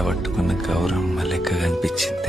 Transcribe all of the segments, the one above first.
జెండా పట్టుకున్న గౌరమ్మ లెక్క కనిపించింది.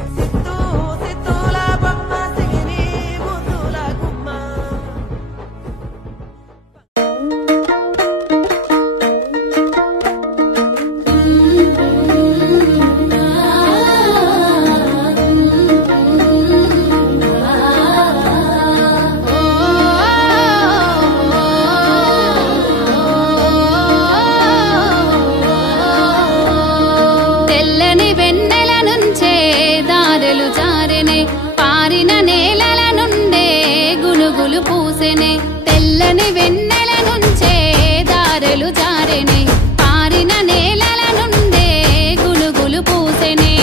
తెల్లని వెన్నెల నుంచే దారెలు జారెనే, పారిన నేలల నుండే గునుగులు పూసెనే.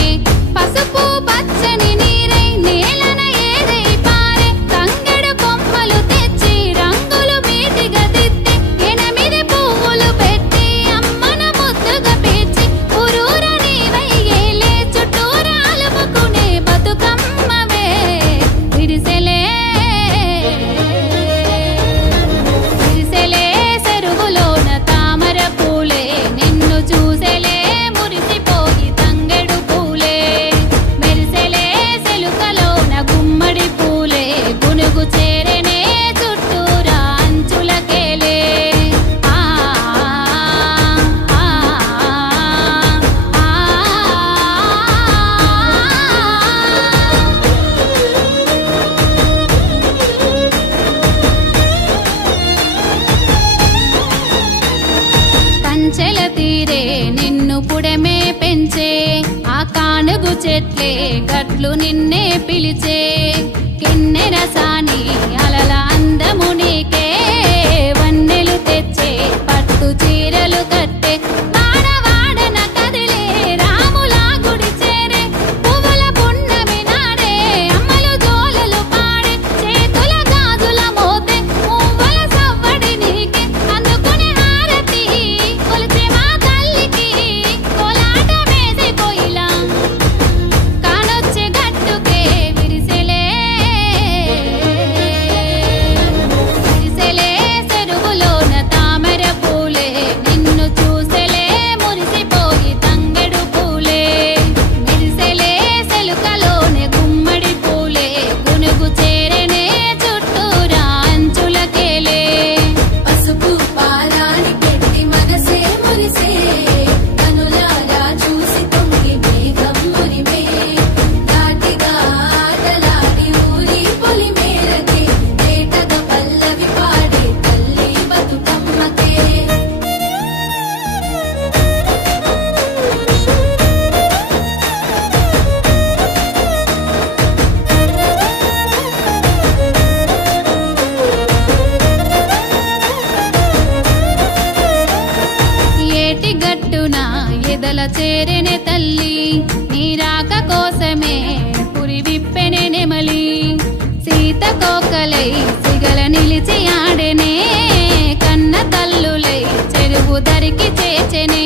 పసుపు పచ్చని నీరై నేలన ఏదై పారే, తంగెడు కొమ్మలు తెచ్చి రంగులు మీటిగా దిద్ది, 8 పువ్వులు పెట్టి అమ్మన ముద్దుగా పేర్చి, ఊరూర నీవై ఏలే చుట్టూర అలుముకునే బతుకమ్మవే విరిసెలే. కంచెల తీరే నిన్ను పుడమే పెంచే, ఆ కానుగు చెట్లే గట్లు నిన్నే పిలిచే. కిన్నెర సాని అలల అందము నీకే, వన్నెలు తెచ్చే పట్టు చీరలు కట్టే. వాడవాడన కదిలే రాములా గుడి చేరే, పువ్వుల పున్నమి నాడే అమ్మలు జోలలు పాడే. చేతుల గాజుల మోతే పువ్వుల సవ్వడి నీకే, అందుకునే హారతి కొలిచే మా తల్లికి. కోలాట వేసే కోయిలా కానొచ్చే గట్టుకే విరిసెలే. విరిసెలే చెరువులోన తామర పూలే, నిన్ను చూసెలే మురిసిపోయి తంగెడు పూలే. మెరిసెలే సెలుకలోనే గుమ్మడి పూలే, గునుగు చేరెనే చుట్టూరా అంచులకేలే. పసుపు పారాని పెట్టి మనసే మురిసే, కనులారా చూసి తొంగి మేఘం మురిమే. నాటిగా ఆటలాడి ఊరి పొలి మేరకే, తేటగా పల్లవి పాడే తల్లి బతుకమ్మకే. ఏటి గట్టున ఎదల చేరెనే తల్లి, నీ రాక కోసమే పురి విప్పెనే నెమలి. సీత కోకలై సిగల నిలిచి ఆడెనే, కన్న తల్లులై చెరువు దరికి చేచెనే.